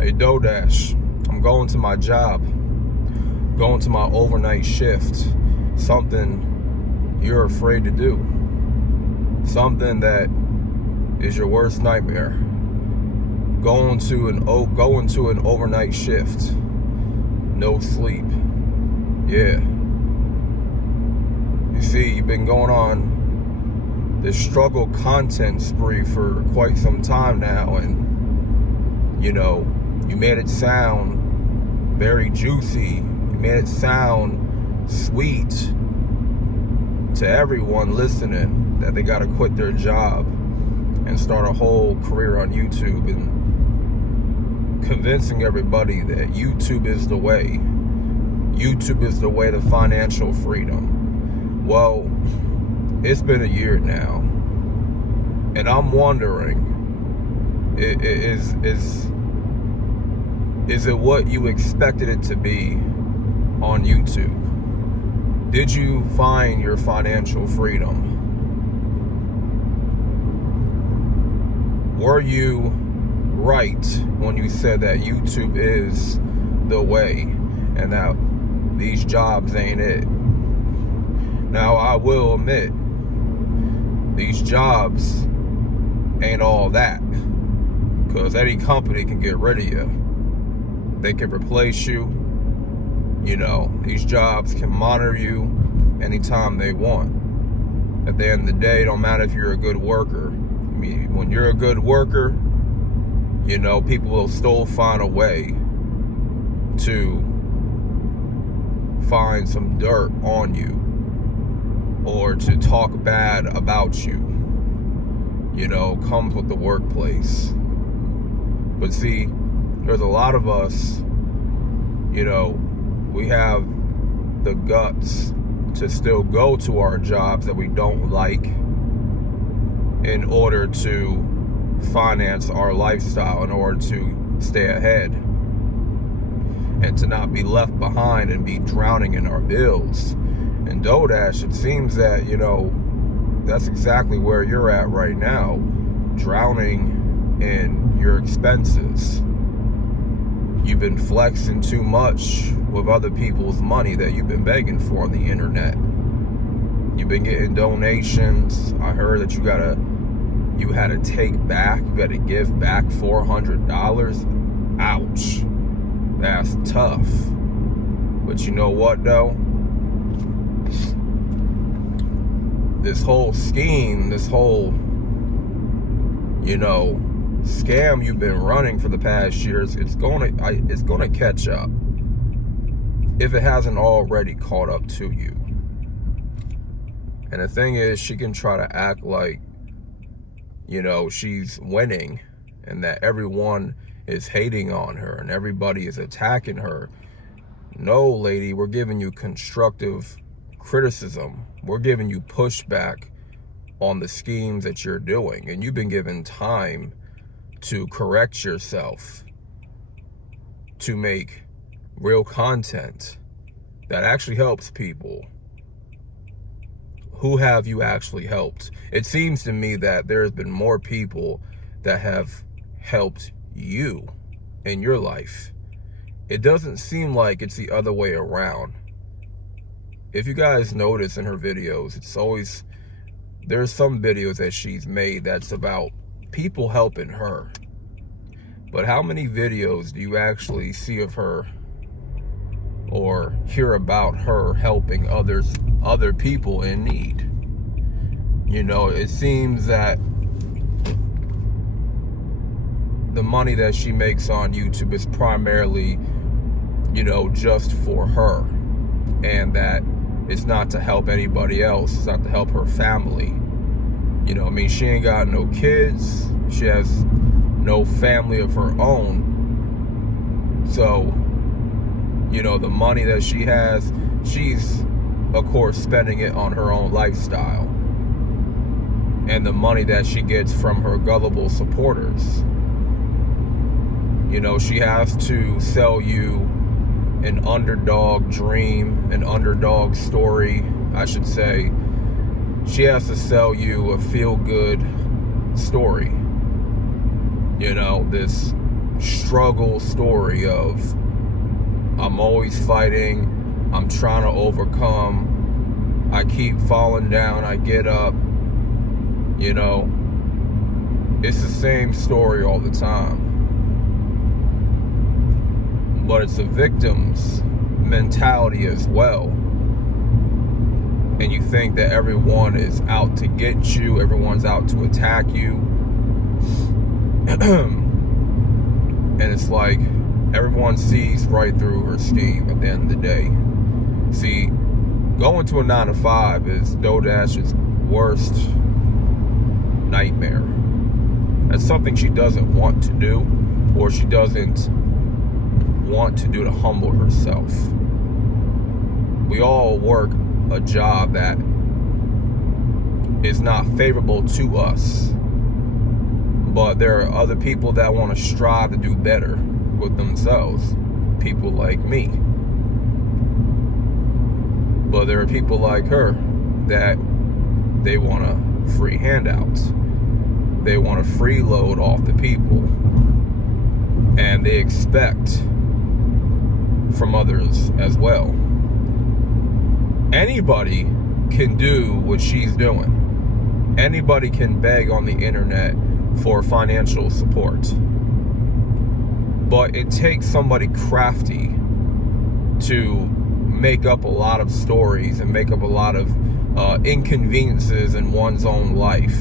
Hey, Dodash, I'm going to my job, going to my overnight shift, something you're afraid to do, something that is your worst nightmare. Going to an overnight shift, no sleep. Yeah. You see, you've been going on this struggle content spree for quite some time now, and you made it sound very juicy. You made it sound sweet to everyone listening that they got to quit their job and start a whole career on YouTube, and convincing everybody that YouTube is the way. YouTube is the way to financial freedom. Well, it's been a year now, and I'm wondering, is it what you expected it to be on YouTube? Did you find your financial freedom? Were you right when you said that YouTube is the way and that these jobs ain't it? Now, I will admit, these jobs ain't all that, because any company can get rid of you. They can replace you. These jobs can monitor you anytime they want. At the end of the day, it don't matter if you're a good worker. I mean, when you're a good worker, people will still find a way to find some dirt on you or to talk bad about you. Comes with the workplace. But see, there's a lot of us, we have the guts to still go to our jobs that we don't like in order to finance our lifestyle, in order to stay ahead and to not be left behind and be drowning in our bills. And Dodash, it seems that, that's exactly where you're at right now, drowning in your expenses. You've been flexing too much with other people's money that you've been begging for on the internet. You've been getting donations. I heard that you had to take back, you got to give back $400. Ouch. That's tough. But you know what though? This whole scheme, this whole, scam you've been running for the past years, it's gonna catch up, if it hasn't already caught up to you. And the thing is, she can try to act like, she's winning and that everyone is hating on her and everybody is attacking her. No, lady, we're giving you constructive criticism. We're giving you pushback on the schemes that you're doing, and you've been given time to correct yourself, to make real content that actually helps people. Who have you actually helped? It seems to me that there's been more people that have helped you in your life. It doesn't seem like it's the other way around. If you guys notice in her videos, there's some videos that she's made that's about people helping her. But how many videos do you actually see of her or hear about her helping other people in need? It seems that the money that she makes on YouTube is primarily, just for her, and that it's not to help anybody else. It's not to help her family. She ain't got no kids. She has no family of her own. So, the money that she has, she's, of course, spending it on her own lifestyle. And the money that she gets from her gullible supporters. She has to sell you an underdog dream, an underdog story, I should say. She has to sell you a feel-good story. This struggle story of I'm always fighting, I'm trying to overcome, I keep falling down, I get up, you know. It's the same story all the time. But it's a victim's mentality as well. And you think that everyone is out to get you, everyone's out to attack you. And it's like everyone sees right through her scheme at the end of the day. See, going to a 9-to-5 is DoorDash's worst nightmare. That's something she doesn't want to do, or she doesn't want to do to humble herself. We all work a job that is not favorable to us, but there are other people that want to strive to do better with themselves. People like me. But there are people like her that they want a free handouts. They want to freeload off the people, and they expect from others as well. Anybody can do what she's doing. Anybody can beg on the internet for financial support. But it takes somebody crafty to make up a lot of stories and make up a lot of inconveniences in one's own life.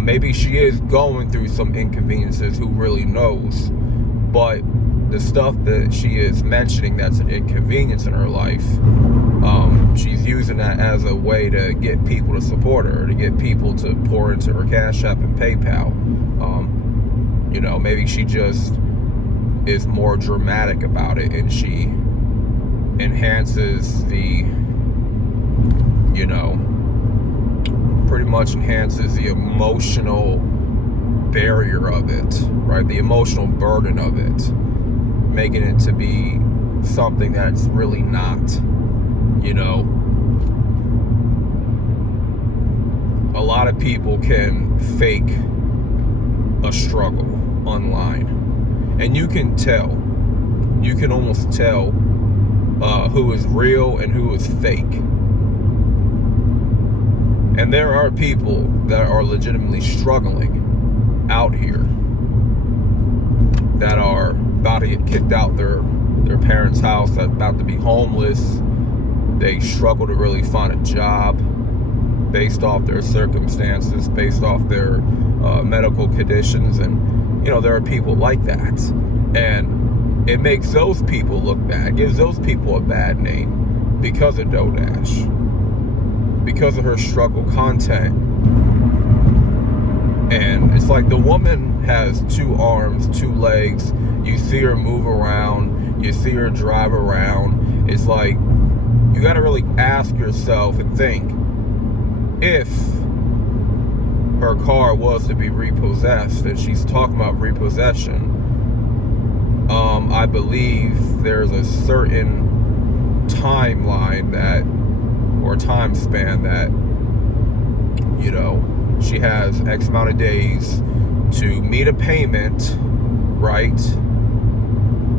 Maybe she is going through some inconveniences, who really knows, but the stuff that she is mentioning that's an inconvenience in her life, she's using that as a way to get people to support her, to get people to pour into her Cash App and PayPal. You know, maybe she just is more dramatic about it, and she enhances the, you know, pretty much enhances the emotional barrier of it, right? The emotional burden of it, making it to be something that's really not, you know. A lot of people can fake a struggle online, and you can tell. You can almost tell who is real and who is fake. And there are people that are legitimately struggling out here, that are about to get kicked out their parents' house, that about to be homeless. They struggle to really find a job based off their circumstances, based off their medical conditions. And, you know, there are people like that. And it makes those people look bad, gives those people a bad name because of DoorDash, because of her struggle content. And it's like the woman has 2 arms, 2 legs. You see her move around, you see her drive around. It's like, you got to really ask yourself and think, if her car was to be repossessed, and she's talking about repossession, I believe there's a certain timeline that, or time span that, you know, she has X amount of days to meet a payment, right,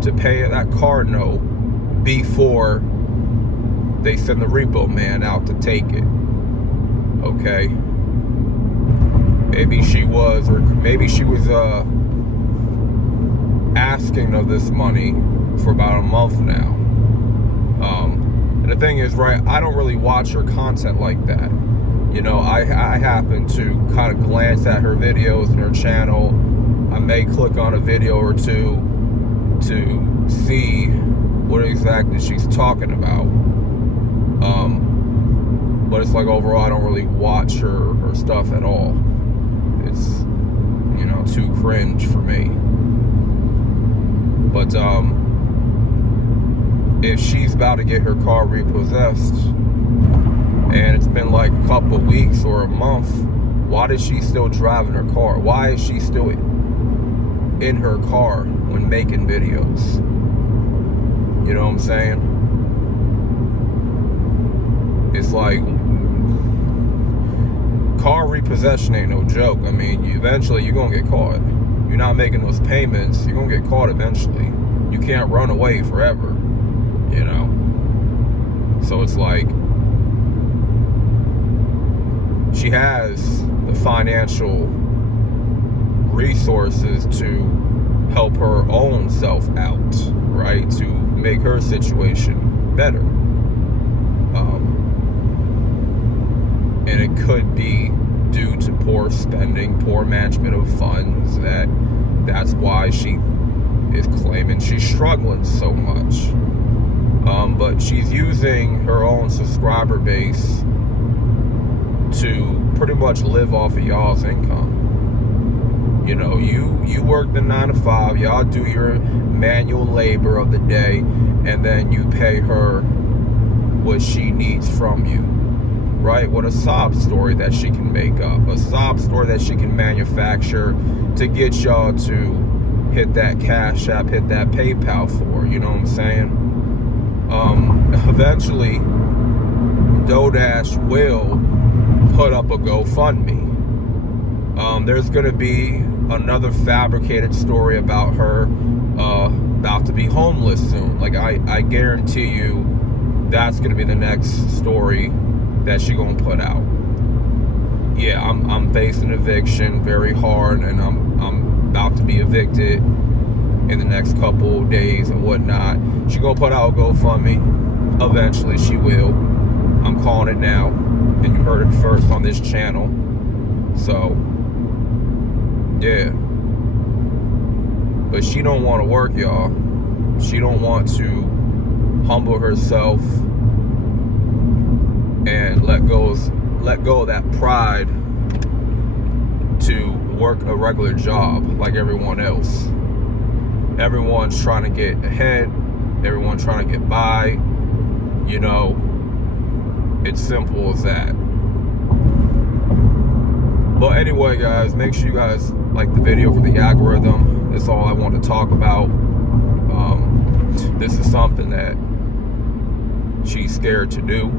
to pay that car note before they send the repo man out to take it. Okay, maybe she was asking of this money for about a month now. And the thing is, right, I don't really watch her content like that. You know, I happen to kind of glance at her videos and her channel. I may click on a video or two to see what exactly she's talking about. But it's like, overall, I don't really watch her stuff at all. It's, you know, too cringe for me. But if she's about to get her car repossessed, and it's been like a couple weeks or a month, why is she still driving her car? Why is she still in her car when making videos? You know what I'm saying? It's like, car repossession ain't no joke. I mean, eventually you're gonna get caught. you're not making those payments, you're gonna get caught eventually. You can't run away forever, you know. So it's like she has the financial resources to help her own self out, right? To make her situation better. And it could be due to poor spending, poor management of funds, that's why she is claiming she's struggling so much. But she's using her own subscriber base to pretty much live off of y'all's income. You know, you work the 9 to 5, y'all do your manual labor of the day, and then you pay her what she needs from you, right? What a sob story that she can make up, a sob story that she can manufacture to get y'all to hit that Cash App, hit that PayPal for, you know what I'm saying? Eventually, DoorDash will put up a GoFundMe. There's gonna be another fabricated story about her about to be homeless soon. Like I guarantee you, that's gonna be the next story that she gonna put out. Yeah, I'm facing eviction very hard, and I'm about to be evicted in the next couple days and whatnot. She gonna put out a GoFundMe. Eventually, she will. I'm calling it now, and you heard it first on this channel. So, yeah. But she don't want to work, y'all. She don't want to humble herself and let go of that pride to work a regular job like everyone else. Everyone's trying to get ahead. Everyone's trying to get by. You know, it's simple as that. But anyway, guys, make sure you guys like the video for the algorithm. That's all I want to talk about. This is something that she's scared to do,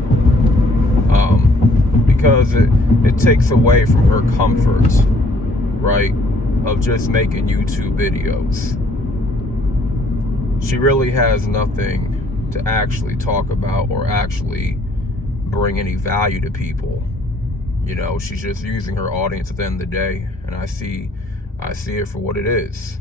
because it takes away from her comfort, right, of just making YouTube videos. She really has nothing to actually talk about or actually bring any value to people. You know, she's just using her audience at the end of the day, and I see it for what it is.